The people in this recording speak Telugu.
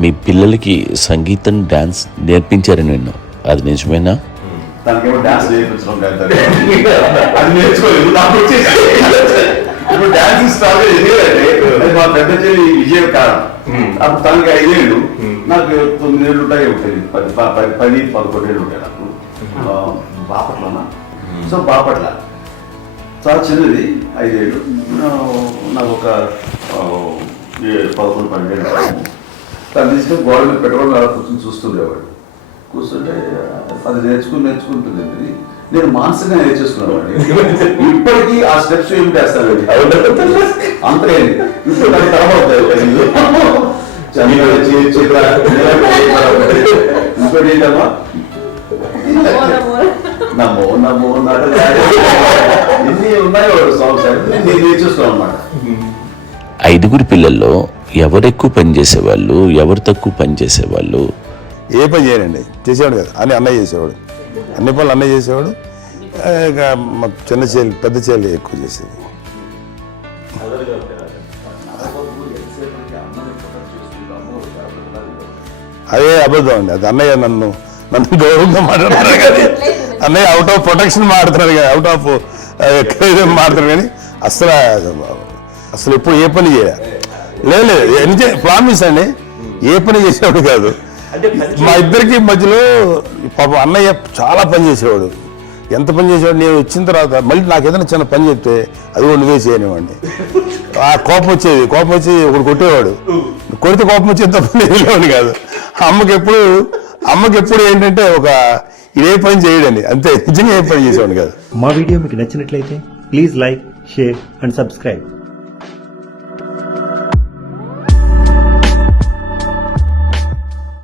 మీ పిల్లలకి సంగీతం డాన్స్ నేర్పించారని విన్నా, అది నిజమేనా? దానికేమో డాన్స్ నేర్పించడం కాదు, అది నేర్చుకోలేదు. నాకు వచ్చేసి ఇప్పుడు డాన్స్ స్టార్ట్ ఎందుకంటే అది మా పెద్ద చెల్లి విజయం కారణం. అప్పుడు తనకి 5 ఏళ్ళు, నాకు 9 ఏళ్ళు ఉంటాయి. 10-11 ఏళ్ళు ఉంటాయి నాకు. బాపట్లనా? సో బాపట్ల చాలా చిన్నది, 5 ఏళ్ళు. నాకు ఒక 11-12 ఏళ్ళు. తను తీసుకొని గోడ మీద పెట్టుకోవడం అలా కూర్చొని చూస్తుండేవాడు. కూర్చుంటే అది నేర్చుకుంటుంది. నేను మానసికంగా నేర్చేసుకున్నాను. ఇప్పటికీ ఆ స్టెప్స్ ఏమి చేస్తారు అంతే. ఇప్పుడు నాకు తరమవుతాయి. ఇంకోటి ఏంటమ్మా, నమో నమో ఎన్ని ఉన్నాయో సాంగ్స్ నేను నేర్చేసుకున్నాను అనమాట. 5 పిల్లల్లో ఎవరు ఎక్కువ పని చేసేవాళ్ళు, ఎవరు తక్కువ పని చేసేవాళ్ళు? ఏ పని చేయనండి, చేసేవాడు కదా అని అన్నయ్య చేసేవాడు. అన్ని పనులు అన్నయ్య చేసేవాడు. ఇక మా చిన్న చెల్లి పెద్ద చెల్లి ఎక్కువ చేసేది. అదే అబద్ధం అండి, అది అన్నయ్య నన్ను గౌరవంగా మాట్లాడుతున్నాడు కానీ అన్నయ్య అవుట్ ఆఫ్ ప్రొటెక్షన్ మాడుతున్నాడు కానీ, అవుట్ ఆఫ్ మాడుతున్నాడు కానీ అసలు ఎప్పుడు ఏ పని చేయలే. లేదు ప్రామిస్ అండి, ఏ పని చేసేవాడు కాదు. మా ఇద్దరికి మధ్యలో పాపం అన్నయ్య చాలా పని చేసేవాడు. ఎంత పని చేసేవాడు, నేను వచ్చిన తర్వాత మళ్ళీ నాకు ఏదైనా చిన్న పని చెప్తే అది కూడా నువ్వే చేయనివ్వండి. ఆ కోపం వచ్చి ఒకడు కొట్టేవాడు. కొడితే కోపం వచ్చేది తప్ప నేను కాదు. అమ్మకి ఎప్పుడు ఏంటంటే ఒక ఇదే పని చేయడండి, అంతే. నిజంగా ఏ పని చేసేవాడు కాదు. మా వీడియో మీకు నచ్చినట్లయితే please like, share and subscribe.